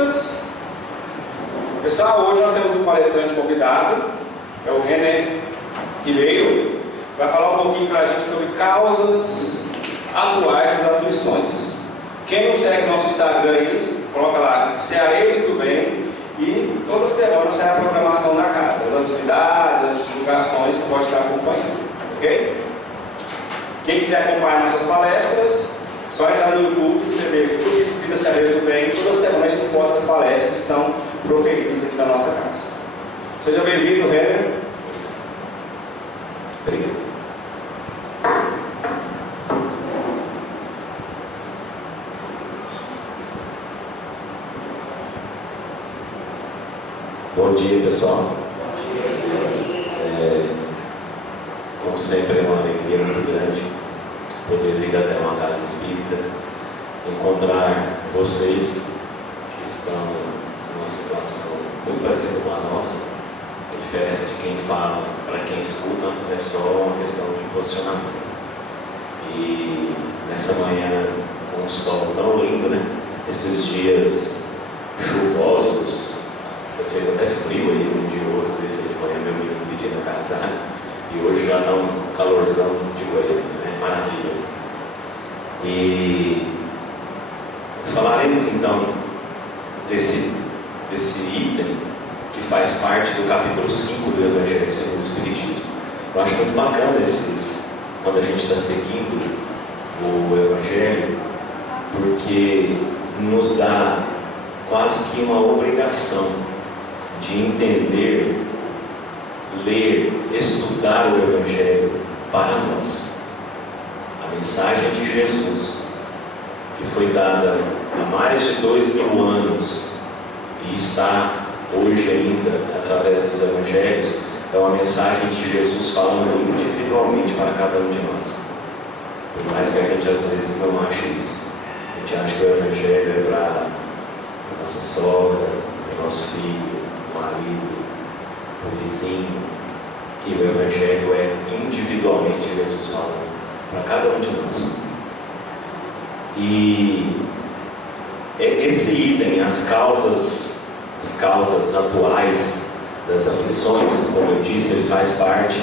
perguntas? Pessoal, hoje nós temos um palestrante convidado, é o René Ribeiro, vai falar um pouquinho para a gente sobre causas atuais das aflições. Quem não segue nosso Instagram aí, coloca lá, Cearenses do Bem, e toda semana sai a programação da casa, as atividades, as divulgações, você pode estar acompanhando, ok? Quem quiser acompanhar nossas palestras, só entrar no YouTube, escrever Clube Espírita Cearenses do Bem, toda semana a gente posta as palestras que são proferidas aqui na nossa casa. Seja bem-vindo, René. Obrigado. Bom dia, pessoal. Como sempre, é uma alegria muito grande poder vir até uma casa espírita, encontrar vocês que estão numa situação muito parecida com a nossa. A diferença de quem fala para quem escuta é só uma questão de posicionamento. E nessa manhã, com um sol tão lindo, né? Esses dias chuvosos, fez até frio aí, um dia ou outro, desse aí de manhã, meu menino pedindo casar, e hoje já dá um calorzão de goiânia, né? Maravilha. E falaremos então desse item que faz parte do capítulo 5 do Evangelho segundo o Espiritismo. Eu acho muito bacana quando a gente está seguindo o Evangelho, porque nos dá quase que uma obrigação de entender, ler, estudar o Evangelho para nós. A mensagem de Jesus, que foi dada há mais de 2000 anos e está hoje ainda através dos Evangelhos, é uma mensagem de Jesus falando individualmente para cada um de nós. Por mais que a gente às vezes não ache isso. A gente acha que o Evangelho é para a nossa sogra, para o nosso filho, marido, o vizinho, e o Evangelho é individualmente Jesus falando para cada um de nós. E esse item, as causas atuais das aflições, como eu disse, ele faz parte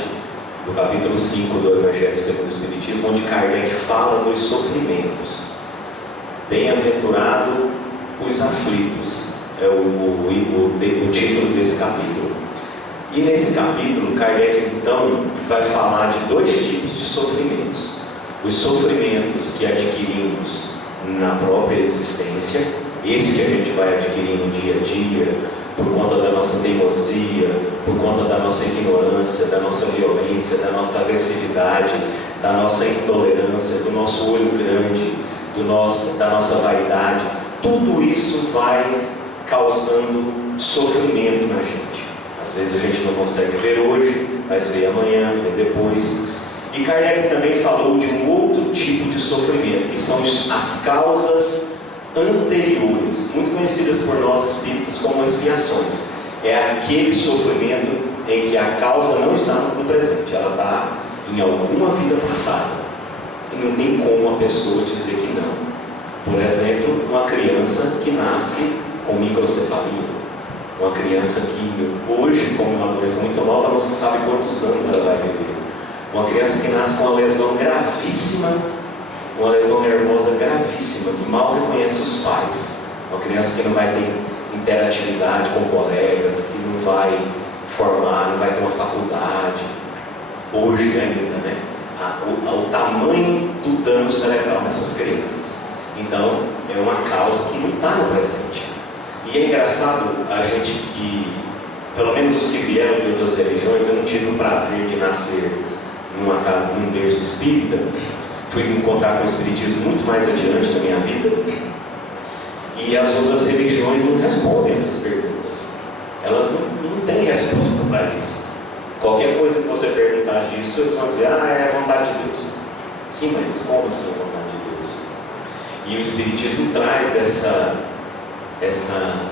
do capítulo 5 do Evangelho segundo o Espiritismo, onde Kardec fala dos sofrimentos. Bem-aventurado os aflitos é o título desse capítulo. E nesse capítulo, Kardec então vai falar de dois tipos de sofrimentos: os sofrimentos que adquirimos na própria existência, esse que a gente vai adquirir no dia a dia, por conta da nossa teimosia, por conta da nossa ignorância, da nossa violência, da nossa agressividade, da nossa intolerância, do nosso olho grande, da nossa vaidade. Tudo isso vai causando sofrimento na gente. Às vezes a gente não consegue ver hoje, mas vê amanhã, vê depois. E Kardec também falou de um outro tipo de sofrimento, que são as causas anteriores, muito conhecidas por nós espíritas como expiações. É aquele sofrimento em que a causa não está no presente, ela está em alguma vida passada. E não tem como a pessoa dizer que não. Por exemplo, uma criança que nasce com microcefalia. Uma criança que hoje, como é uma doença muito nova, não se sabe quantos anos ela vai viver. Uma criança que nasce com uma lesão gravíssima, uma lesão nervosa gravíssima, que mal reconhece os pais. Uma criança que não vai ter interatividade com colegas, que não vai formar, não vai ter uma faculdade. Hoje ainda, né? O tamanho do dano cerebral nessas crianças. Então, é uma causa que não está no presente. E é engraçado, a gente que, pelo menos os que vieram de outras religiões, eu não tive o prazer de nascer numa casa, num berço espírita. Fui me encontrar com o Espiritismo muito mais adiante na minha vida. E as outras religiões não respondem essas perguntas. Elas não têm resposta para isso. Qualquer coisa que você perguntar disso, eles vão dizer: é a vontade de Deus. Sim, mas como assim a vontade de Deus? E o Espiritismo traz essa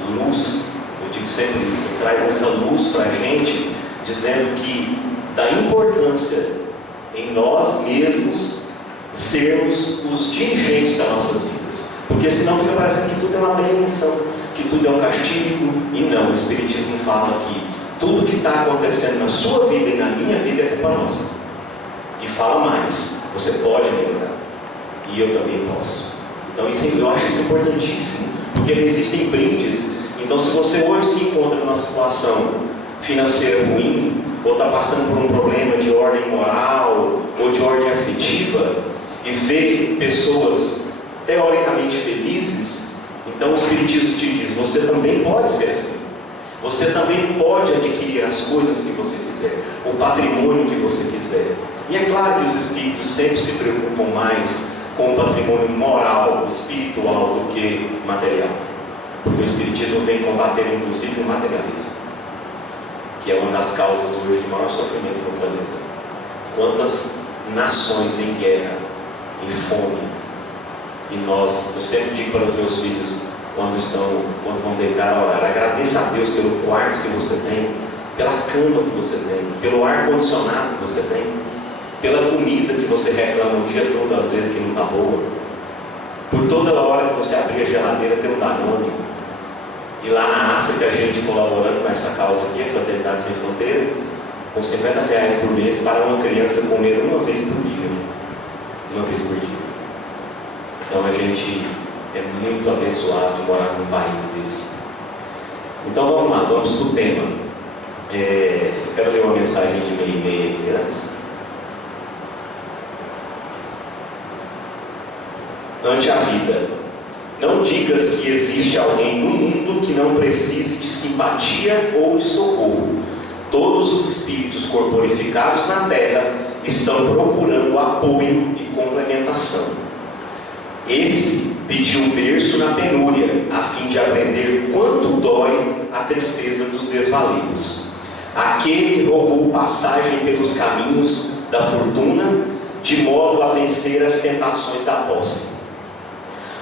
luz, eu digo sempre isso, traz essa luz para a gente, dizendo que da importância em nós mesmos sermos os dirigentes das nossas vidas. Porque senão fica parecendo que tudo é uma benção, que que tudo é um castigo. E não, o Espiritismo fala que tudo que está acontecendo na sua vida e na minha vida é culpa nossa. E fala mais, você pode melhorar. E eu também posso. Então eu acho isso importantíssimo, porque existem brindes. Então se você hoje se encontra numa situação financeira ruim, ou está passando por um problema de ordem moral, ou de ordem afetiva, e vê pessoas teoricamente felizes, então o Espiritismo te diz, você também pode ser assim. Você também pode adquirir as coisas que você quiser, o patrimônio que você quiser. E é claro que os espíritos sempre se preocupam mais com o patrimônio moral, espiritual, do que material. Porque o Espiritismo vem combater inclusive o materialismo, que é uma das causas hoje de maior sofrimento no planeta. Quantas nações em guerra, em fome, e eu sempre digo para os meus filhos, quando vão deitar a orar, agradeça a Deus pelo quarto que você tem, pela cama que você tem, pelo ar-condicionado que você tem, pela comida que você reclama o dia todo, às vezes que não está boa, por toda hora que você abrir a geladeira tem um Danone. E lá na África, a gente colaborando com essa causa aqui, a Fraternidade Sem Fronteira, com R$50 por mês para uma criança comer uma vez por dia. Uma vez por dia. Então a gente é muito abençoado de morar num país desse. Então vamos lá, vamos para o tema. Eu quero ler uma mensagem de meio e meio aqui antes. Ante a vida, não digas que existe alguém no mundo que não precise de simpatia ou de socorro. Todos os espíritos corporificados na Terra estão procurando apoio e complementação. Esse pediu berço na penúria, a fim de aprender quanto dói a tristeza dos desvalidos. Aquele rogou passagem pelos caminhos da fortuna, de modo a vencer as tentações da posse.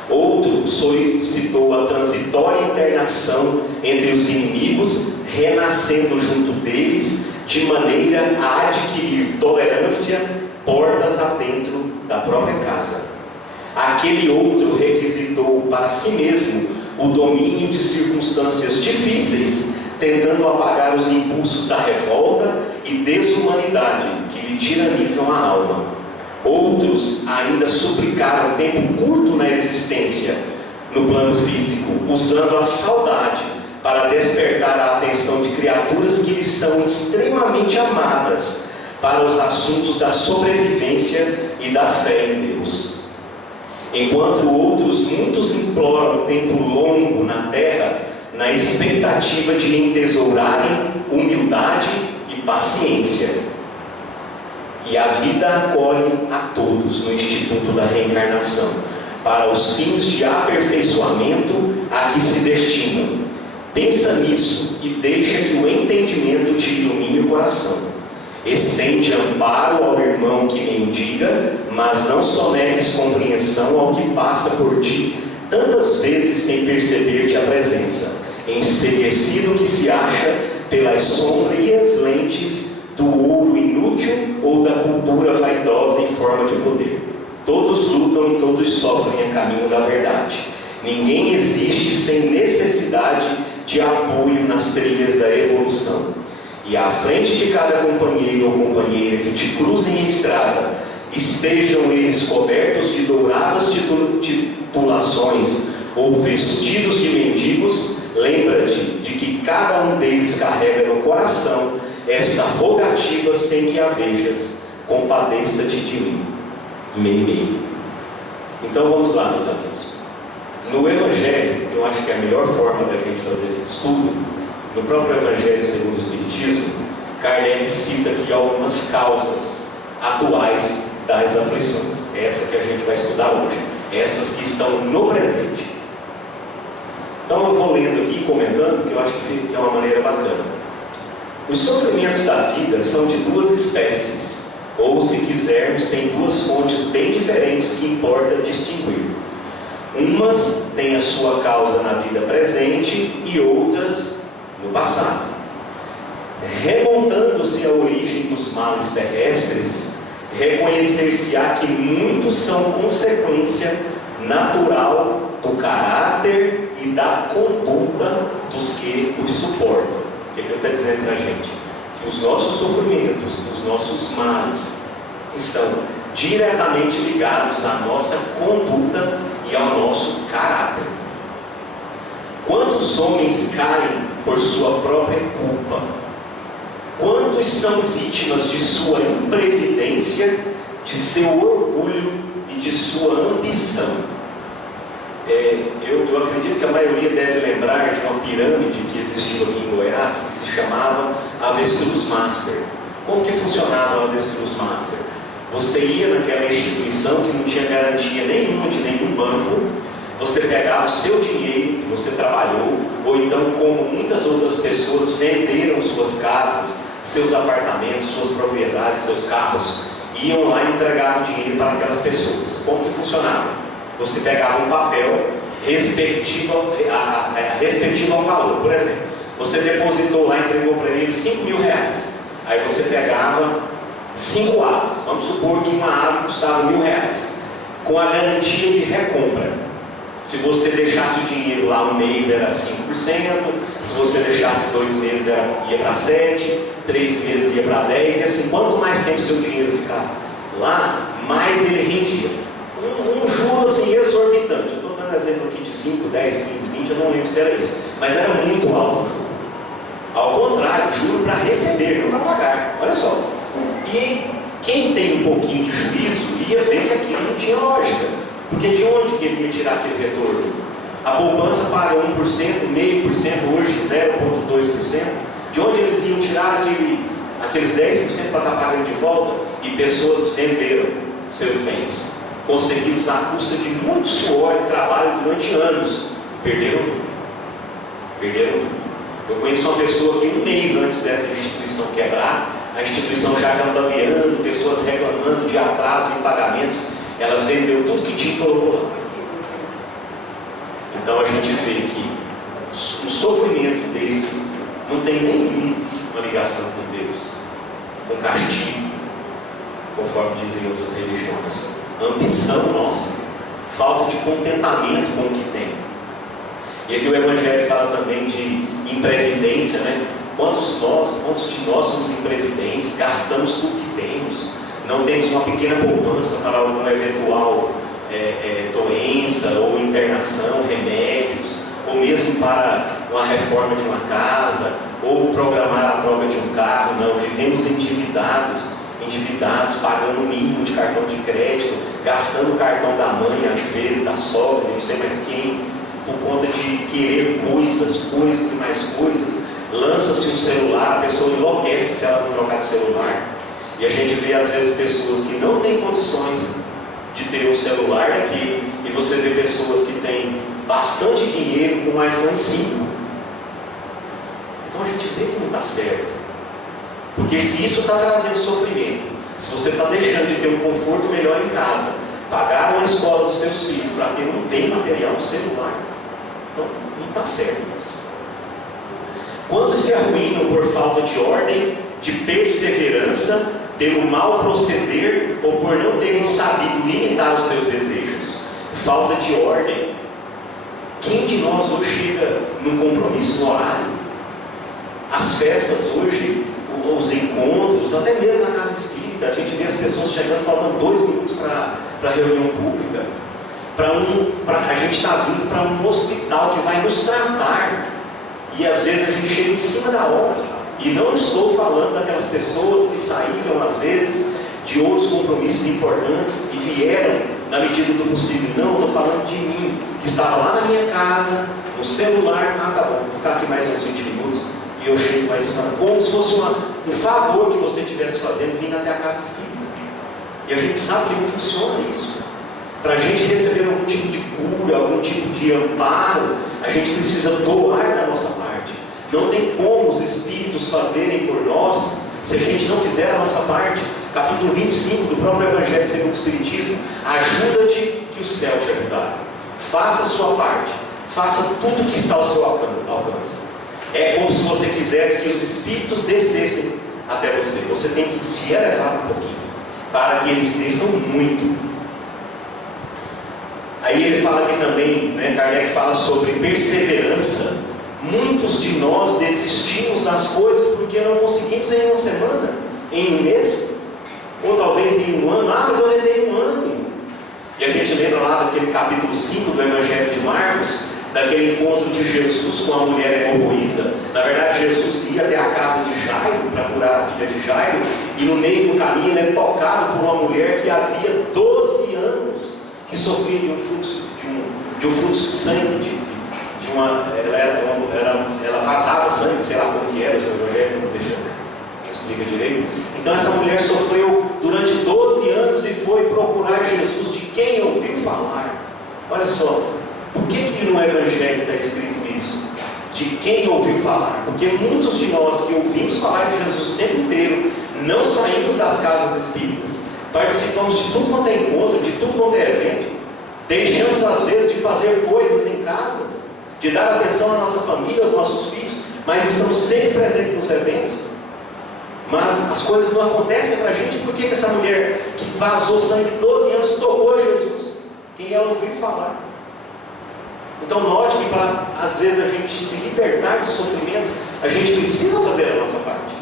Outro solicitou a transitória internação entre os inimigos, renascendo junto deles, de maneira a adquirir tolerância, portas adentro da própria casa. Aquele outro requisitou para si mesmo o domínio de circunstâncias difíceis, tentando apagar os impulsos da revolta e desumanidade que lhe tiranizam a alma. Outros ainda suplicaram tempo curto na existência, no plano físico, usando a saudade para despertar a atenção de criaturas que lhes são extremamente amadas para os assuntos da sobrevivência e da fé em Deus. Enquanto outros muitos imploram tempo longo na terra, na expectativa de entesourarem humildade e paciência. E a vida acolhe a todos no Instituto da Reencarnação, para os fins de aperfeiçoamento a que se destinam. Pensa nisso e deixa que o entendimento te ilumine o coração. Estende amparo ao irmão que mendiga, mas não sonegues compreensão ao que passa por ti, tantas vezes sem perceber-te a presença, enceguecido que se acha pelas sombrias lentes do ouro inútil ou da cultura vaidosa em forma de poder. Todos lutam e todos sofrem a caminho da verdade. Ninguém existe sem necessidade de apoio nas trilhas da evolução. E à frente de cada companheiro ou companheira que te cruzem a estrada, estejam eles cobertos de douradas titulações ou vestidos de mendigos, lembra-te de que cada um deles carrega no coração esta rogativa sem que a vejas, compadeça-te de mim. Meio. Então vamos lá, meus amigos. No Evangelho, eu acho que é a melhor forma da gente fazer esse estudo, no próprio Evangelho segundo o Espiritismo, Kardec cita aqui algumas causas atuais das aflições. Essa que a gente vai estudar hoje, essas que estão no presente. Então eu vou lendo aqui e comentando, que eu acho que é uma maneira bacana. Os sofrimentos da vida são de duas espécies, ou se quisermos, tem duas fontes bem diferentes que importa distinguir. Umas têm a sua causa na vida presente e outras no passado. Remontando-se à origem dos males terrestres, reconhecer-se-á que muitos são consequência natural do caráter e da conduta dos que os suportam. O que ele está dizendo para a gente? Que os nossos sofrimentos, os nossos males, estão diretamente ligados à nossa conduta e ao nosso caráter. Quantos homens caem por sua própria culpa? Quantos são vítimas de sua imprevidência, de seu orgulho e de sua ambição? Eu acredito que a maioria deve lembrar de uma pirâmide que existiu aqui em Goiás, que se chamava Avestruz Master. Como que funcionava o Avestruz Master? Você ia naquela instituição que não tinha garantia nenhuma de nenhum banco, você pegava o seu dinheiro que você trabalhou, ou então, como muitas outras pessoas venderam suas casas, seus apartamentos, suas propriedades, seus carros, iam lá e entregavam o dinheiro para aquelas pessoas. Como que funcionava? Você pegava um papel respectivo ao valor. Por exemplo, você depositou lá e entregou para ele 5 mil reais. Aí você pegava 5 aves. Vamos supor que uma ave custava R$1.000, com a garantia de recompra. Se você deixasse o dinheiro lá um mês era 5%, se você deixasse 2 meses ia para 7%, 3 meses ia para 10%, e assim, quanto mais tempo seu dinheiro ficasse lá, mais ele rendia. Um juro assim exorbitante. Eu estou dando exemplo aqui de 5, 10, 15, 20, eu não lembro se era isso, mas era muito alto o juro. Ao contrário, juro para receber, não para pagar. Olha só. E quem tem um pouquinho de juízo ia ver que aquilo não tinha lógica. Porque de onde que ele ia tirar aquele retorno? A poupança paga 1%, 0,5%, hoje 0,2%. De onde eles iam tirar aqueles 10% para estar pagando de volta? E pessoas venderam seus bens, conseguidos à custa de muito suor e trabalho durante anos. Perderam tudo. Perderam tudo. Eu conheço uma pessoa que um mês antes dessa instituição quebrar, a instituição já cambaleando, pessoas reclamando de atraso em pagamentos, ela vendeu tudo que tinha e colocou lá. Então a gente vê que um sofrimento desse não tem nenhuma ligação com Deus, com castigo, conforme dizem outras religiões. Ambição nossa, falta de contentamento com o que tem. E aqui o Evangelho fala também de imprevidência, né? Quantos de nós somos imprevidentes, gastamos tudo que temos, não temos uma pequena poupança para alguma eventual doença ou internação, remédios, ou mesmo para uma reforma de uma casa, ou programar a troca de um carro. Não, vivemos endividados, pagando o mínimo de cartão de crédito, gastando o cartão da mãe, às vezes, da sogra, não sei mais quem, por conta de querer coisas e mais coisas. Lança-se um celular, a pessoa enlouquece se ela não trocar de celular. E a gente vê às vezes pessoas que não têm condições de ter um celular daquele, e você vê pessoas que têm bastante dinheiro com um iPhone 5. Então a gente vê que não está certo. Porque se isso está trazendo sofrimento, se você está deixando de ter um conforto melhor em casa, pagar uma escola dos seus filhos para ter um bem material, um celular, então não está certo isso. Quantos se arruinam por falta de ordem, de perseverança, pelo mau proceder ou por não terem sabido limitar os seus desejos? Falta de ordem. Quem de nós hoje chega num compromisso no horário? As festas hoje, os encontros, até mesmo na casa espírita, a gente vê as pessoas chegando faltando 2 minutos para a reunião pública. A gente está vindo para um hospital que vai nos tratar, e às vezes a gente chega em cima da hora. E não estou falando daquelas pessoas que saíram às vezes de outros compromissos importantes e vieram na medida do possível. Não, estou falando de mim, que estava lá na minha casa, no celular. Tá bom, vou ficar aqui mais uns 20 minutos e eu chego mais cima, como se fosse um favor que você estivesse fazendo vindo até a casa espírita. E a gente sabe que não funciona isso. Para a gente receber algum tipo de cura, algum tipo de amparo, a gente precisa doar da nossa parte. Não tem como os espíritos fazerem por nós se a gente não fizer a nossa parte. Capítulo 25 do próprio Evangelho segundo o Espiritismo: ajuda-te que o céu te ajudará. Faça a sua parte, faça tudo que está ao seu alcance. É como se você quisesse que os espíritos descessem até você. Você tem que se elevar um pouquinho para que eles desçam muito. Aí ele fala aqui também, né, Kardec fala sobre perseverança. Muitos de nós desistimos das coisas porque não conseguimos em uma semana, em um mês, ou talvez em um ano. Ah, mas eu levei um ano. E a gente lembra lá daquele capítulo 5 do Evangelho de Marcos, daquele encontro de Jesus com a mulher hemorroísta. Na verdade, Jesus ia até a casa de Jairo para curar a filha de Jairo, e no meio do caminho ele é tocado por uma mulher que havia 12 anos que sofria de um fluxo de sangue, ela vazava sangue, sei lá como que era, o seu Evangelho não deixa, não explica direito. Então essa mulher sofreu durante 12 anos e foi procurar Jesus, de quem ouviu falar. Olha só, por que no Evangelho está escrito isso? De quem ouviu falar? Porque muitos de nós que ouvimos falar de Jesus o tempo inteiro, não saímos das casas espíritas, participamos de tudo quanto é encontro, de tudo quanto é evento, deixamos às vezes de fazer coisas em casas, de dar atenção à nossa família, aos nossos filhos, mas estamos sempre presentes nos eventos, mas as coisas não acontecem para a gente. Por que essa mulher que vazou sangue 12 anos tocou Jesus? Quem ela ouviu falar? Então note que para às vezes a gente se libertar dos sofrimentos, a gente precisa fazer a nossa parte.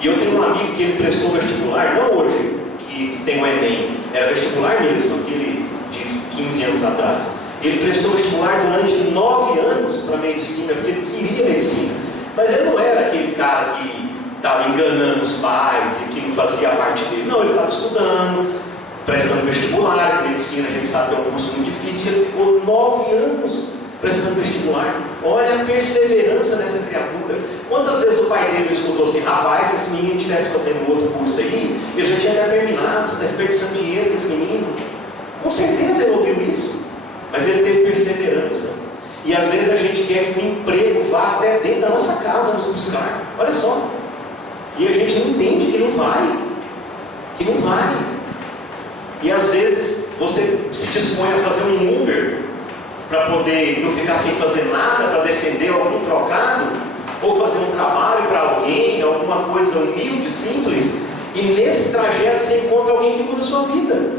E eu tenho um amigo que ele prestou vestibular, não hoje, que tem o Enem, era vestibular mesmo, aquele de 15 anos atrás. Ele prestou vestibular durante 9 anos para medicina, porque ele queria medicina. Mas ele não era aquele cara que estava enganando os pais e que não fazia parte dele. Não, ele estava estudando, prestando vestibulares. Medicina, a gente sabe que é um curso muito difícil. Ele ficou 9 anos prestando vestibular. Olha a perseverança dessa criatura. Quantas vezes o pai dele escutou assim: rapaz, se esse menino estivesse fazendo outro curso aí, ele já tinha até terminado, você está desperdiçando dinheiro com esse menino. Com certeza ele ouviu isso. Mas ele teve perseverança. E às vezes a gente quer que o emprego vá até dentro da nossa casa nos buscar. Olha só. E a gente não entende que não vai. Que não vai. E às vezes você se dispõe a fazer um Uber para poder não ficar sem fazer nada, para defender algum trocado, ou fazer um trabalho para alguém, alguma coisa humilde, simples, e nesse trajeto você encontra alguém que muda a sua vida.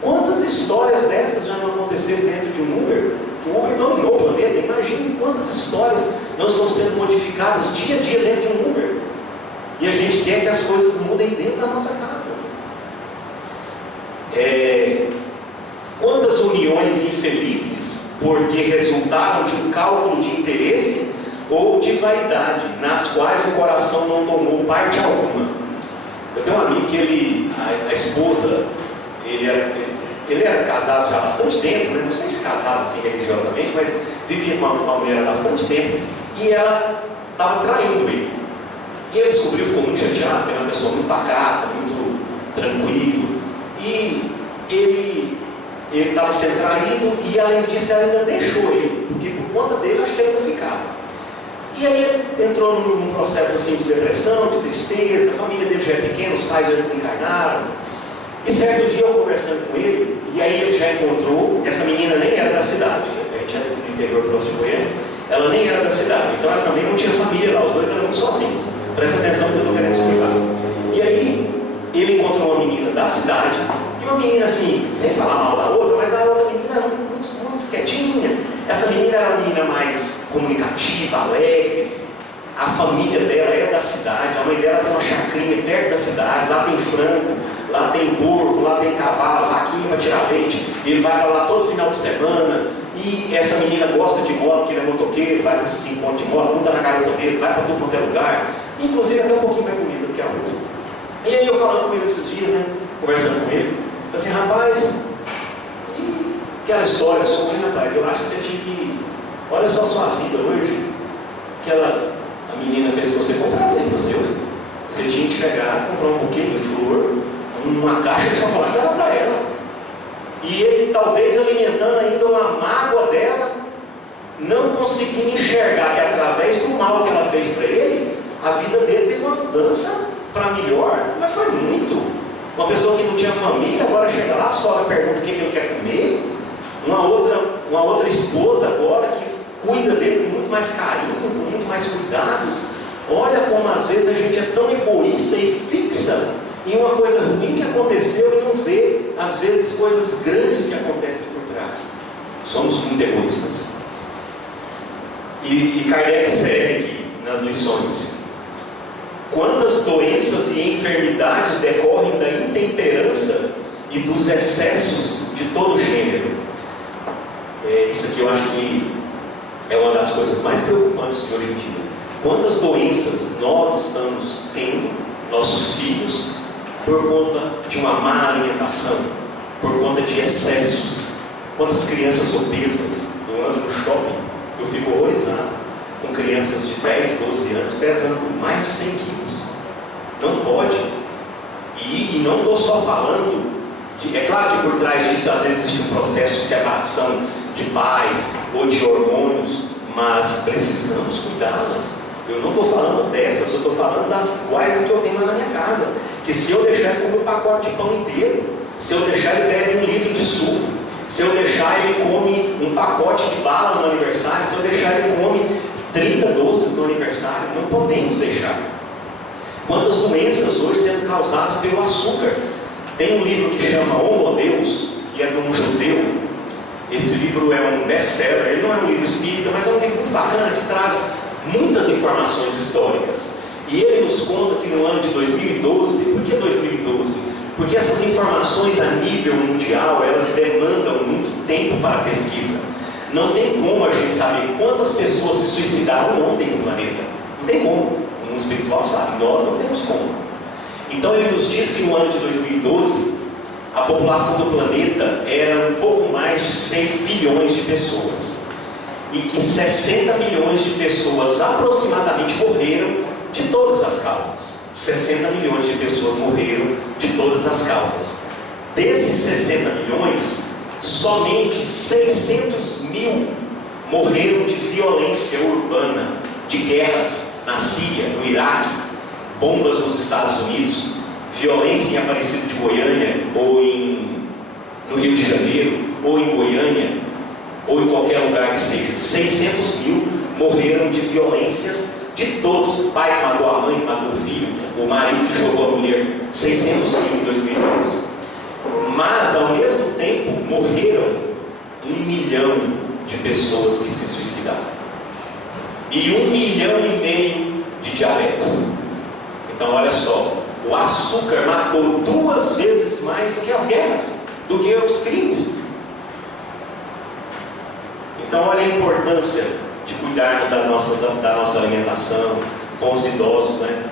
Quantas histórias dessas já não aconteceram dentro de um Uber? Que o Uber dominou o planeta. Imagine quantas histórias não estão sendo modificadas dia a dia dentro de um Uber. E a gente quer que as coisas mudem dentro da nossa casa. Quantas uniões infelizes porque resultaram de um cálculo de interesse ou de vaidade, nas quais o coração não tomou parte alguma. Eu tenho um amigo que a esposa, ele era casado já há bastante tempo, né? Não sei se casado assim religiosamente, mas vivia com uma mulher há bastante tempo, e ela estava traindo ele. E ele descobriu, ficou muito chateado, era uma pessoa muito pacata, muito tranquilo, e ele estava sendo traído, e além disso ela ainda deixou ele, porque por conta dele acho que ele ainda ficava. E aí ele entrou num processo assim de depressão, de tristeza, a família dele já é pequena, os pais já desencarnaram. E certo dia eu conversando com ele, e aí ele já encontrou, essa menina nem era da cidade, a gente era do interior próximo de Goiânia, ela nem era da cidade, então ela também não tinha família lá, os dois eram muito sozinhos. Presta atenção no que eu estou querendo explicar. E aí ele encontrou uma menina da cidade, e uma menina assim, sem falar mal da outra, mas a outra menina era muito quietinha. Essa menina era uma menina mais comunicativa, alegre. A família dela é da cidade, a mãe dela tem uma chacrinha perto da cidade, lá tem frango, lá tem porco, lá tem cavalo, vaquinha para tirar leite. Ele vai para lá todo final de semana. E essa menina gosta de moto, porque ele é motoqueiro, vai para esses encontros de moto, monta na garota dele, vai para todo quanto é lugar, inclusive até um pouquinho mais bonita do que a outra. E aí eu falando com ele esses dias, né, conversando com ele, assim: rapaz, e aquela história sua, hein, rapaz, eu acho que você tinha que, olha só a sua vida hoje, a menina fez com você, foi um prazer para você, né? Você tinha que chegar, comprar um buquê de flor, uma caixa de chocolate, era para ela. E ele, talvez alimentando ainda uma mágoa dela, não conseguindo enxergar que através do mal que ela fez para ele, a vida dele teve uma mudança para melhor, mas foi muito. Uma pessoa que não tinha família, agora chega lá, a sogra pergunta o que ele quer comer. Uma outra esposa agora que cuida dele com muito mais carinho, com muito mais cuidados. Olha como às vezes a gente é tão egoísta e fixa em uma coisa ruim que aconteceu e não vê, às vezes, coisas grandes que acontecem por trás. Somos muito egoístas. E Kardec segue aqui nas lições. Quantas doenças e enfermidades decorrem da intemperança e dos excessos de todo gênero? Isso aqui eu acho que é uma das coisas mais preocupantes de hoje em dia. Quantas doenças nós estamos tendo, nossos filhos, por conta de uma má alimentação, por conta de excessos. Quantas crianças obesas? Eu ando no shopping, eu fico horrorizado com crianças de 10, 12 anos pesando mais de 100 quilos. Não pode. E não estou só falando de... É claro que por trás disso às vezes existe um processo de separação de pais ou de hormônios, mas precisamos cuidá-las. Eu não estou falando dessas, eu estou falando das quais que eu tenho lá na minha casa. Que se eu deixar ele comer um pacote de pão inteiro, se eu deixar ele bebe 1 litro de suco, se eu deixar ele come um pacote de bala no aniversário, se eu deixar ele come 30 doces no aniversário, não podemos deixar. Quantas doenças hoje sendo causadas pelo açúcar? Tem um livro que chama Homo Deus, que é de um judeu. Esse livro é um best-seller, ele não é um livro espírita, mas é um livro muito bacana, que traz muitas informações históricas. E ele nos conta que no ano de 2012, por que 2012? Porque essas informações a nível mundial, elas demandam muito tempo para a pesquisa. Não tem como a gente saber quantas pessoas se suicidaram ontem no planeta. Não tem como. O mundo espiritual sabe, nós não temos como. Então ele nos diz que no ano de 2012, a população do planeta era um pouco mais de 6 bilhões de pessoas. E que 60 milhões de pessoas aproximadamente morreram de todas as causas. 60 milhões de pessoas morreram de todas as causas. Desses 60 milhões, somente 600 mil morreram de violência urbana, de guerras na Síria, no Iraque, bombas nos Estados Unidos, violência em Aparecida de Goiânia, ou no Rio de Janeiro, ou em Goiânia, ou em qualquer lugar que seja. 600 mil morreram de violências de todos. O pai que matou a mãe, que matou o filho, o marido que jogou a mulher. 600 mil em 2012. Mas, ao mesmo tempo, morreram 1 milhão de pessoas que se suicidaram. E 1,5 milhão de diabetes. Então, olha só, o açúcar matou 2 vezes mais do que as guerras, do que os crimes. Então, olha a importância de cuidarmos da nossa alimentação, com os idosos, né?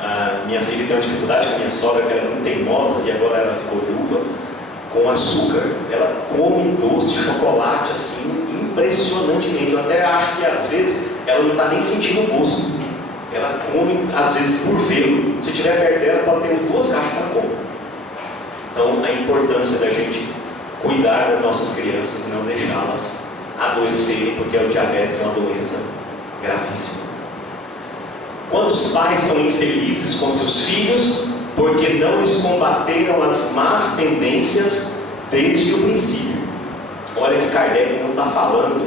A minha filha tem uma dificuldade com a minha sogra, que era muito teimosa, e agora ela ficou viúva. Com açúcar, ela come doce, chocolate, assim, impressionantemente. Eu até acho que às vezes ela não está nem sentindo o gosto. Ela come, às vezes, por vê-lo. Se tiver perto dela, pode ter 2 caixas para comer. Então, a importância da gente cuidar das nossas crianças e não deixá-las adoecerem, porque o diabetes é uma doença gravíssima. Quantos pais são infelizes com seus filhos porque não lhes combateram as más tendências desde o princípio? Olha que Kardec não está falando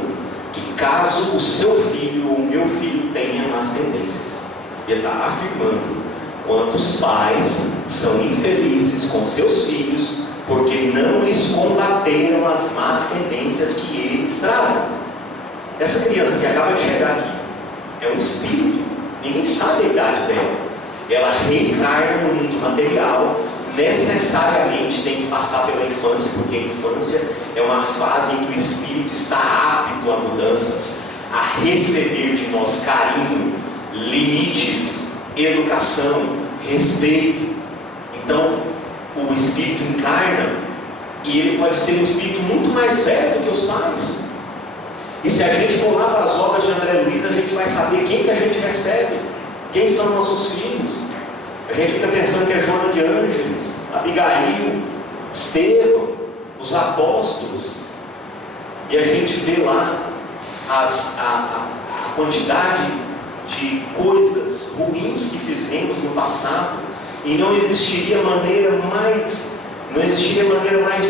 que caso o seu filho ou o meu filho tenha más tendências. Ele está afirmando quantos pais são infelizes com seus filhos porque não lhes combateram as más tendências que eles trazem. Essa criança que acaba de chegar aqui é um espírito, ninguém sabe a idade dela. Ela reencarna no mundo material, necessariamente tem que passar pela infância, porque a infância é uma fase em que o espírito está apto a mudanças, a receber de nós carinho, limites, educação, respeito. Então, o espírito encarna e ele pode ser um espírito muito mais velho do que os pais. E se a gente for lá para as obras de André Luiz, a gente vai saber quem que a gente recebe, quem são nossos filhos. A gente fica pensando que é Joana de Ângeles, Abigail, Estevão, os apóstolos, e a gente vê lá a quantidade de coisas ruins que fizemos no passado, e não existiria maneira mais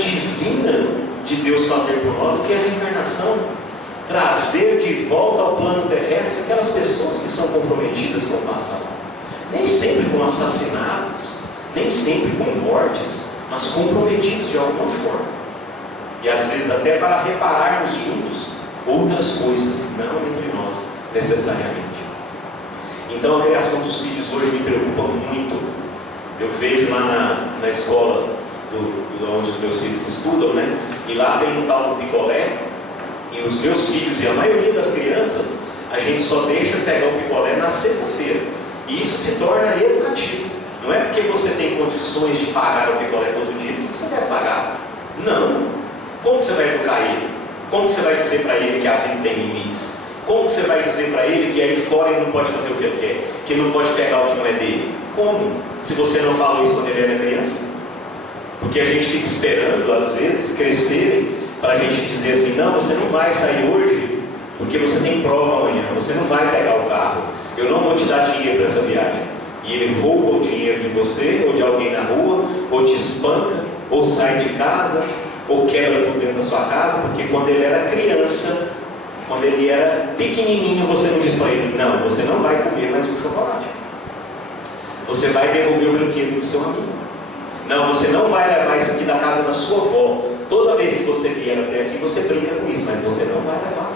divina de Deus fazer por nós do que a reencarnação. Trazer de volta ao plano terrestre aquelas pessoas que são comprometidas com o passado. Nem sempre com assassinatos, nem sempre com mortes, mas comprometidos de alguma forma. e às vezes até para repararmos juntos outras coisas, não entre nós necessariamente. Então a criação dos filhos hoje me preocupa muito. Eu vejo lá na escola onde os meus filhos estudam, né? E lá tem um tal do picolé, e os meus filhos e a maioria das crianças, a gente só deixa pegar o picolé na sexta-feira, e isso se torna educativo. Não é porque você tem condições de pagar o picolé todo dia que você deve pagar. Não. Como você vai educar ele? Como você vai dizer para ele que a vida tem limites? Como você vai dizer para ele que aí fora ele não pode fazer o que ele quer? Que ele não pode pegar o que não é dele? Como? Se você não falou isso quando ele era criança? Porque a gente fica esperando, às vezes, crescerem para a gente dizer assim: não, você não vai sair hoje porque você tem prova amanhã, você não vai pegar o carro, eu não vou te dar dinheiro para essa viagem. E ele rouba o dinheiro de você, ou de alguém na rua, ou te espanca, ou sai de casa, ou quebra tudo dentro da sua casa, porque quando ele era criança, quando ele era pequenininho, você não diz para ele: não, você não vai comer mais um chocolate, você vai devolver o brinquedo do seu amigo, não, você não vai levar isso aqui da casa da sua avó, toda vez que você vier até aqui, você brinca com isso, mas você não vai levar,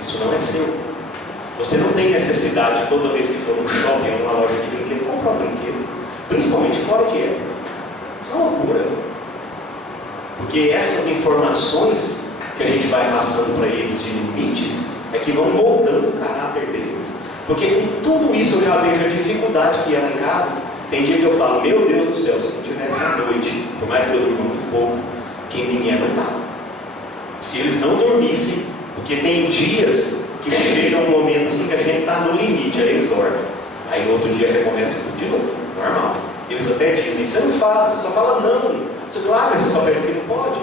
isso não é seu. Você não tem necessidade, toda vez que for num shopping ou numa loja de brinquedo, comprar um brinquedo, principalmente fora de época. Isso é uma loucura. Porque essas informações que a gente vai passando para eles de limites é que vão moldando o caráter deles. Porque com tudo isso eu já vejo a dificuldade que é lá em casa. Tem dia que eu falo: meu Deus do céu, se não tivesse à noite, por mais que eu durma muito pouco, quem ninguém aguentava. Se eles não dormissem, porque tem dias que chega um momento assim que a gente está no limite, aí eles dormem. Aí no outro dia recomeça tudo de novo, normal. Eles até dizem: você não fala, você só fala não. Você, claro, mas você só pede o que não pode.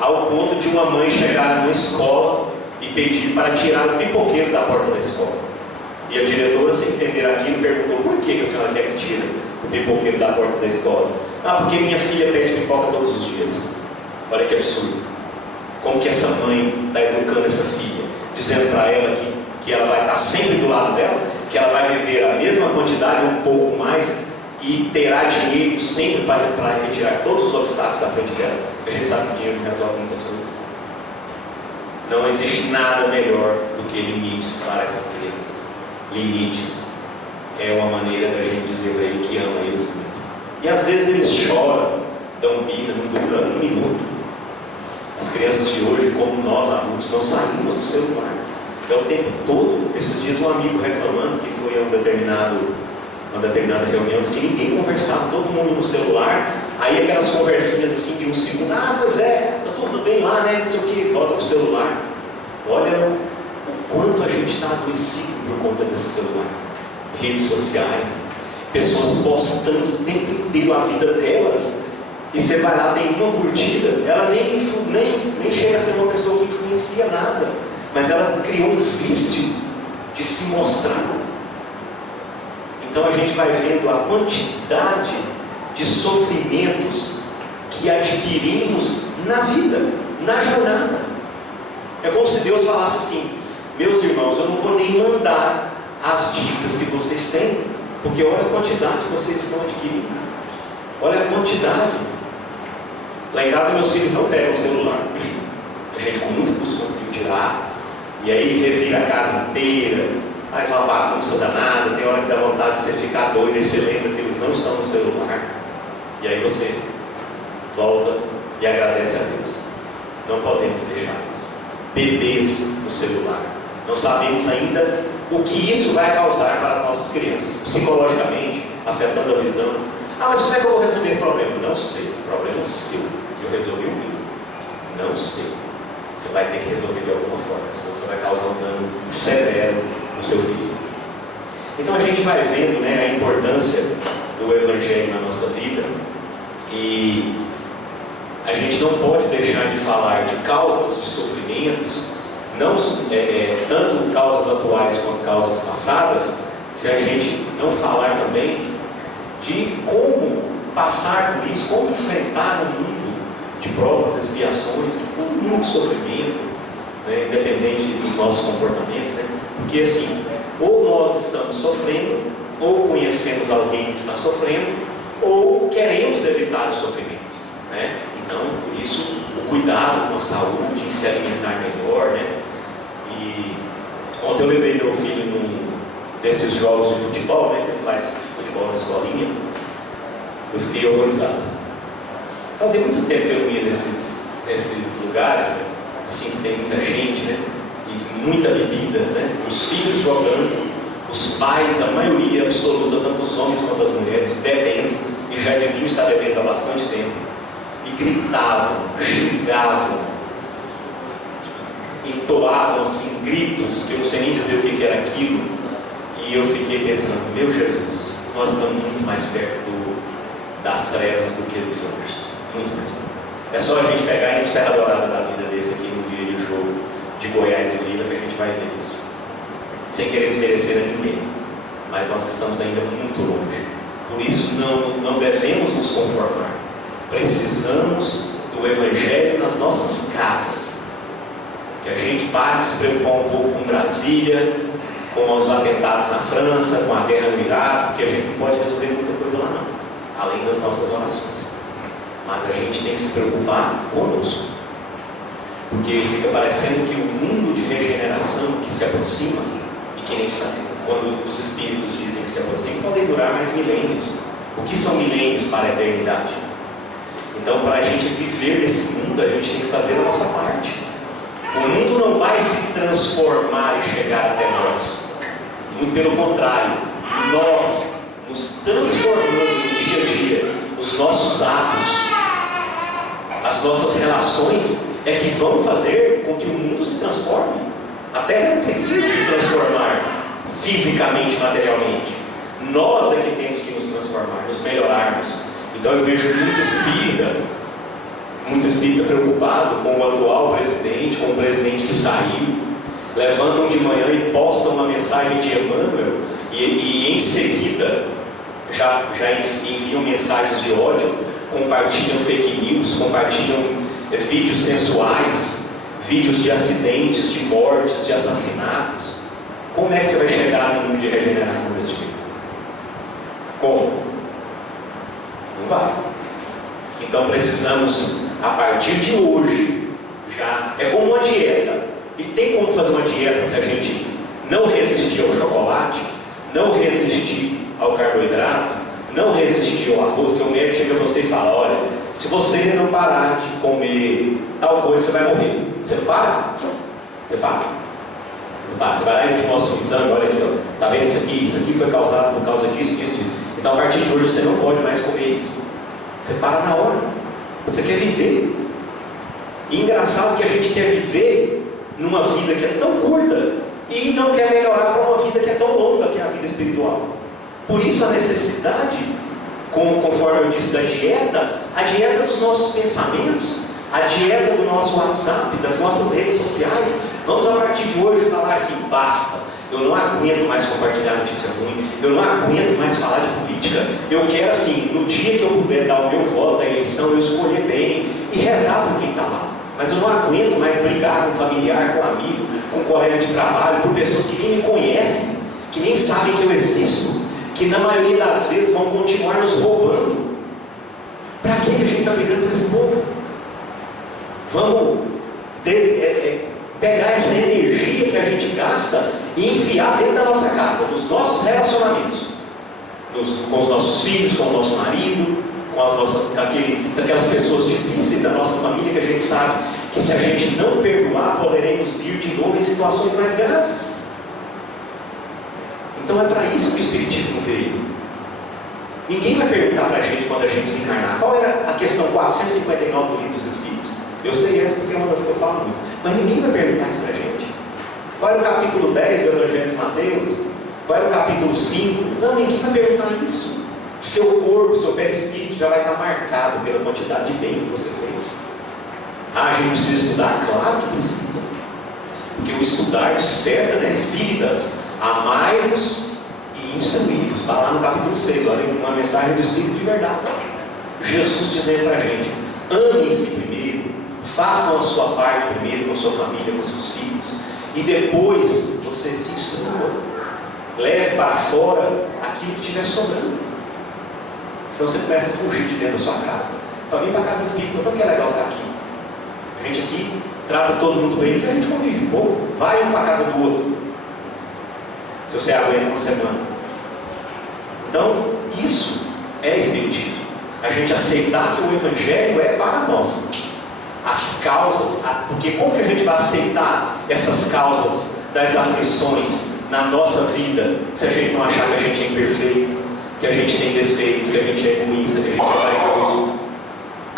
Ao ponto de uma mãe chegar numa escola e pedir para tirar o pipoqueiro da porta da escola. E a diretora, sem entender aquilo, perguntou: por que a senhora quer que tire o pipoqueiro da porta da escola? Ah, porque minha filha pede pipoca todos os dias. Olha que absurdo. Como que essa mãe está educando essa filha, dizendo para ela que ela vai estar sempre do lado dela, que ela vai viver a mesma quantidade, um pouco mais, e terá dinheiro sempre para retirar todos os obstáculos da frente dela. A gente sabe que o dinheiro resolve muitas coisas. Não existe nada melhor do que limites para essas crianças. Limites é uma maneira da gente dizer para ele que ama eles muito. E às vezes eles choram, dão birra, não dura um minuto. As crianças de hoje, como nós adultos, não saímos do celular. É o tempo todo. Esses dias um amigo reclamando que foi a uma determinada reunião, disse que ninguém conversava, todo mundo no celular. Aí aquelas conversinhas assim de um segundo: ah, pois é, tá tudo bem lá, né, não sei o que, volta pro celular. Olha o quanto a gente está adoecido por conta desse celular. Redes sociais, pessoas postando o tempo inteiro a vida delas, e você vai lá, tem uma curtida, ela nem chega a ser uma pessoa que influencia nada, mas ela criou um vício de se mostrar. Então a gente vai vendo a quantidade de sofrimentos que adquirimos na vida, na jornada. É como se Deus falasse assim: meus irmãos, eu não vou nem mandar as dívidas que vocês têm, porque olha a quantidade que vocês estão adquirindo, olha a quantidade. Lá em casa meus filhos não pegam o celular, a gente com muito custo conseguiu tirar, e aí revira a casa inteira, faz uma bagunça danada, tem hora que dá vontade de você ficar doido, e você lembra que eles não estão no celular, e aí você volta e agradece a Deus. Não podemos deixar isso. Bebês no celular, não sabemos ainda o que isso vai causar para as nossas crianças, psicologicamente, afetando a visão. Ah, mas como é que eu vou resolver esse problema? Não sei, o problema é seu. Eu resolvi o meu. Não sei. Você vai ter que resolver de alguma forma, senão você vai causar um dano severo no seu filho. Então a gente vai vendo, né, a importância do Evangelho na nossa vida, e a gente não pode deixar de falar de causas de sofrimentos, não, tanto causas atuais quanto causas passadas, se a gente não falar também de como passar por isso, como enfrentar um mundo de provas, expiações, com muito sofrimento, né, independente dos nossos comportamentos, né? Porque assim, ou nós estamos sofrendo, ou conhecemos alguém que está sofrendo, ou queremos evitar o sofrimento, né? Então, por isso, o cuidado com a saúde, se alimentar melhor, né? E ontem eu levei meu filho num desses jogos de futebol, né? Que ele faz futebol na escolinha. Eu fiquei horrorizado. Fazia muito tempo que eu não ia nesses lugares, assim, que tem muita gente, né? E muita bebida, né? Os filhos jogando, os pais, a maioria absoluta, tanto os homens quanto as mulheres, bebendo, e já deviam estar bebendo há bastante tempo, e gritavam, xingavam, entoavam assim gritos, que eu não sei nem dizer o que era aquilo, e eu fiquei pensando, meu Jesus, nós estamos muito mais perto das trevas do que dos anjos, muito mais perto. É só a gente pegar e ir no Serra Dourada da vida desse aqui no dia de jogo de Goiás e Vila, que a gente vai ver isso. Sem querer desmerecer a ninguém, mas nós estamos ainda muito longe. Por isso não devemos nos conformar. Precisamos do Evangelho nas nossas casas. Que a gente pare de se preocupar um pouco com Brasília, com os atentados na França, com a guerra no Iraque, porque a gente não pode resolver muita coisa lá não, além das nossas orações. Mas a gente tem que se preocupar conosco, porque fica parecendo que o mundo de regeneração que se aproxima, e que nem sabe, quando os espíritos dizem que se aproximam, podem durar mais milênios. O que são milênios para a eternidade? Então, para a gente viver nesse mundo, a gente tem que fazer a nossa parte. O mundo não vai se transformar e chegar até nós. Muito pelo contrário, nós nos transformando no dia a dia, os nossos atos, as nossas relações, é que vão fazer com que o mundo se transforme. A Terra não precisa se transformar fisicamente, materialmente. Nós é que temos que nos transformar, nos melhorarmos. Então eu vejo muito espírita preocupado com o atual presidente, com o presidente que saiu, levantam de manhã e postam uma mensagem de Emmanuel e em seguida já enviam mensagens de ódio, compartilham fake news, compartilham vídeos sensuais, vídeos de acidentes, de mortes, de assassinatos. Como é que você vai chegar no mundo de regeneração desse tipo? Como? Não vai. Então precisamos, a partir de hoje, já é como uma dieta. E tem como fazer uma dieta se a gente não resistir ao chocolate, não resistir ao carboidrato, não resistir ao arroz, que o médico chega a você e fala, olha, se você não parar de comer tal coisa, você vai morrer. Você não para? Você para. Não para. Você vai lá e te mostra o exame, olha aqui, ó, tá vendo isso aqui? Isso aqui foi causado por causa disso, disso, disso. Então a partir de hoje você não pode mais comer isso. Você para na hora. Você quer viver. E engraçado que a gente quer viver numa vida que é tão curta e não quer melhorar para uma vida que é tão longa, que é a vida espiritual. Por isso a necessidade, conforme eu disse, da dieta, a dieta dos nossos pensamentos, a dieta do nosso WhatsApp, das nossas redes sociais. Vamos a partir de hoje falar assim, basta, eu não aguento mais compartilhar notícia ruim, eu não aguento mais falar de política, eu quero assim, no dia que eu puder dar o meu voto da eleição, eu escolher bem e rezar por quem está lá. Mas eu não aguento mais brigar com familiar, com amigo, com colega de trabalho, por pessoas que nem me conhecem, que nem sabem que eu existo, que na maioria das vezes vão continuar nos roubando. Para que a gente está brigando com esse povo? Vamos pegar essa energia que a gente gasta e enfiar dentro da nossa casa, nos nossos relacionamentos, com os nossos filhos, com o nosso marido, com aquelas pessoas difíceis da nossa família, que a gente sabe que se a gente não perdoar, poderemos vir de novo em situações mais graves. Então é para isso que o Espiritismo veio. Ninguém vai perguntar para a gente quando a gente se encarnar qual era a questão 459 do Livro dos Espíritos. Eu sei essa porque é uma das que eu falo muito, mas ninguém vai perguntar isso para a gente. Qual era o capítulo 10 do Evangelho de Mateus? Qual era o capítulo 5? Não, ninguém vai perguntar isso. Seu corpo, seu perispírito já vai estar marcado pela quantidade de bem que você fez. Ah, a gente precisa estudar? Claro que precisa. Porque o estudar desperta, né? Espíritas, amai-vos e instruí-vos. Está lá no capítulo 6, olha uma mensagem do Espírito de verdade. Jesus dizendo para a gente, amem-se primeiro, façam a sua parte primeiro com a sua família, com seus filhos, e depois você se instrua. Leve para fora aquilo que estiver sobrando. Senão você começa a fugir de dentro da sua casa para vir para a casa espírita, tanto que é legal ficar aqui. A gente aqui trata todo mundo bem, porque a gente convive pouco. Vai um para a casa do outro, se você aguenta uma semana. Então, isso é espiritismo. A gente aceitar que o Evangelho é para nós. As causas, porque como que a gente vai aceitar essas causas das aflições na nossa vida, se a gente não achar que a gente é imperfeito, que a gente tem defeitos, que a gente é egoísta, que a gente é vaidoso?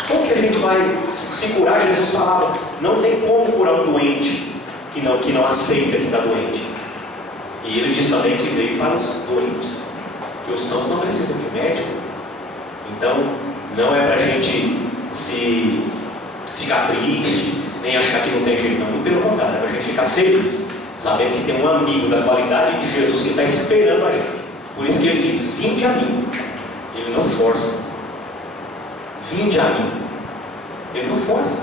Como que a gente vai se curar? Jesus falava, não tem como curar um doente que não aceita que está doente. E ele diz também que veio para os doentes, que os sãos não precisam de médico. Então, não é para a gente se ficar triste, nem achar que não tem jeito, não. Pelo contrário, é para a gente ficar feliz, sabendo que tem um amigo da qualidade de Jesus que está esperando a gente. Por isso que ele diz, vinde a mim. Ele não força. Vinde a mim. Ele não força.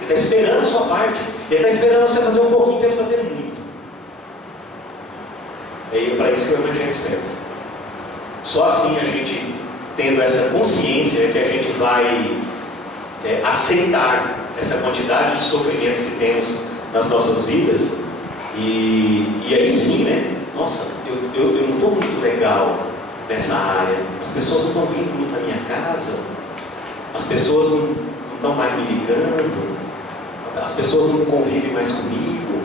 Ele está esperando a sua parte. Ele está esperando você fazer um pouquinho para ele fazer muito. É para isso que o Evangelho serve. Só assim a gente, tendo essa consciência, que a gente vai aceitar essa quantidade de sofrimentos que temos nas nossas vidas. E aí sim, né? Nossa, eu não estou muito legal nessa área. As pessoas não estão vindo muito na minha casa. As pessoas não estão mais me ligando. As pessoas não convivem mais comigo.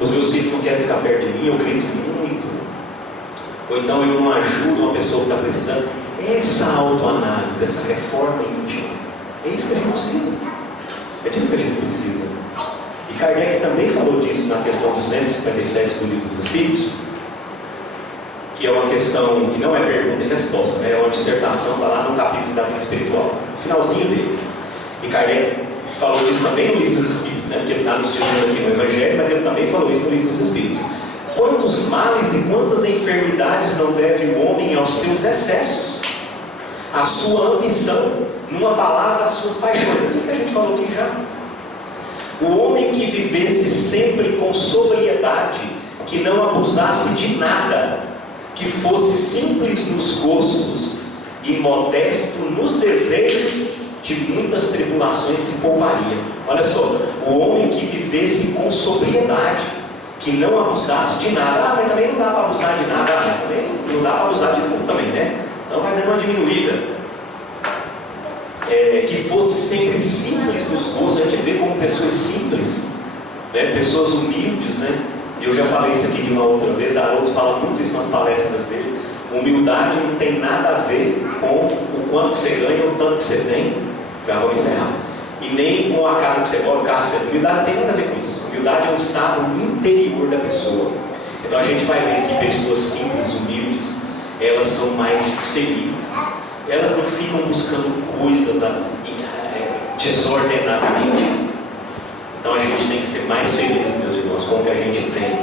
Os meus filhos não querem ficar perto de mim, eu grito muito. Ou então eu não ajudo uma pessoa que está precisando. Essa autoanálise, essa reforma íntima, é isso que a gente precisa. É disso que a gente precisa. E Kardec também falou disso na questão 257 do Livro dos Espíritos, que é uma questão que não é pergunta e resposta, né? É uma dissertação, está lá no capítulo da vida espiritual, no finalzinho dele. E Kardec falou isso também no Livro dos Espíritos, né? Porque ele está nos dizendo aqui no Evangelho, mas ele também falou isso no Livro dos Espíritos. Quantos males e quantas enfermidades não deve o homem aos seus excessos, a sua ambição, numa palavra, as suas paixões? Aquilo que a gente falou aqui já. O homem que vivesse sempre com sobriedade, que não abusasse de nada, que fosse simples nos gostos e modesto nos desejos, de muitas tribulações se pouparia. Olha só, o homem que vivesse com sobriedade, que não abusasse de nada. Ah, mas também não dá para abusar de nada. Ah, também não dá para abusar de tudo também, né? Então vai dar uma diminuída. Que fosse sempre simples nos gostos. A gente vê como pessoas simples, né? Pessoas humildes, né? Eu já falei isso aqui de uma outra vez, Haroldo fala muito isso nas palestras dele. Humildade não tem nada a ver com o quanto que você ganha ou o tanto que você tem. Já vou encerrar. E nem com a casa que você mora, o carro que você tem. Humildade não tem nada a ver com isso. Humildade é um estado interior da pessoa. Então a gente vai ver que pessoas simples, humildes, elas são mais felizes. Elas não ficam buscando coisas desordenadamente. Então a gente tem que ser mais feliz, meus irmãos, com o que a gente tem.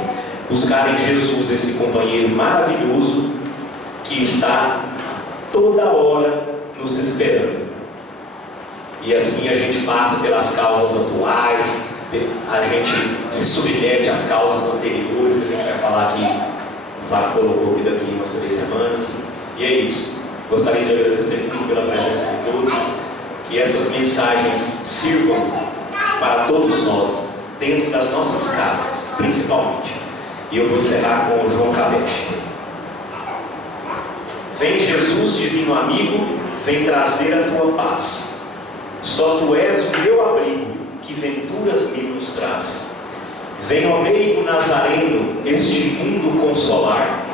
Buscar em Jesus esse companheiro maravilhoso que está toda hora nos esperando. E assim a gente passa pelas causas atuais, a gente se submete às causas anteriores, que a gente vai falar aqui, o Vá colocou aqui daqui umas 3 semanas. E é isso. Gostaria de agradecer muito pela presença de todos, que essas mensagens sirvam para todos nós, dentro das nossas casas, principalmente. E eu vou encerrar com o João Cabete. Vem Jesus, divino amigo, vem trazer a tua paz. Só tu és o meu abrigo, que venturas me nos traz. Vem, ó meigo nazareno, este mundo consolar.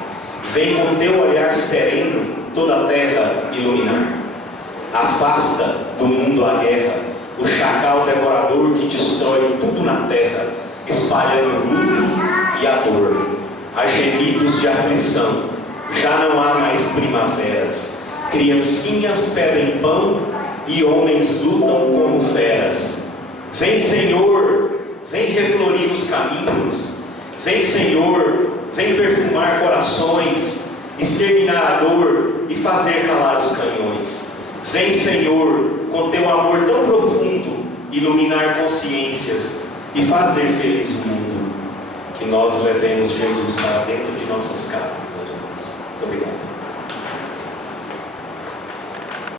Vem com teu olhar sereno, toda a terra iluminar. Afasta do mundo a guerra, o chacal devorador que destrói tudo na terra, espalhando o luto e a dor. Há gemidos de aflição, já não há mais primaveras. Criancinhas pedem pão e homens lutam como feras. Vem, Senhor, vem reflorir os caminhos. Vem, Senhor, vem perfumar corações, exterminar a dor e fazer calar os canhões. Vem, Senhor, com teu amor tão profundo, iluminar consciências e fazer feliz o mundo. Que nós levemos Jesus para dentro de nossas casas, meus irmãos. Muito obrigado.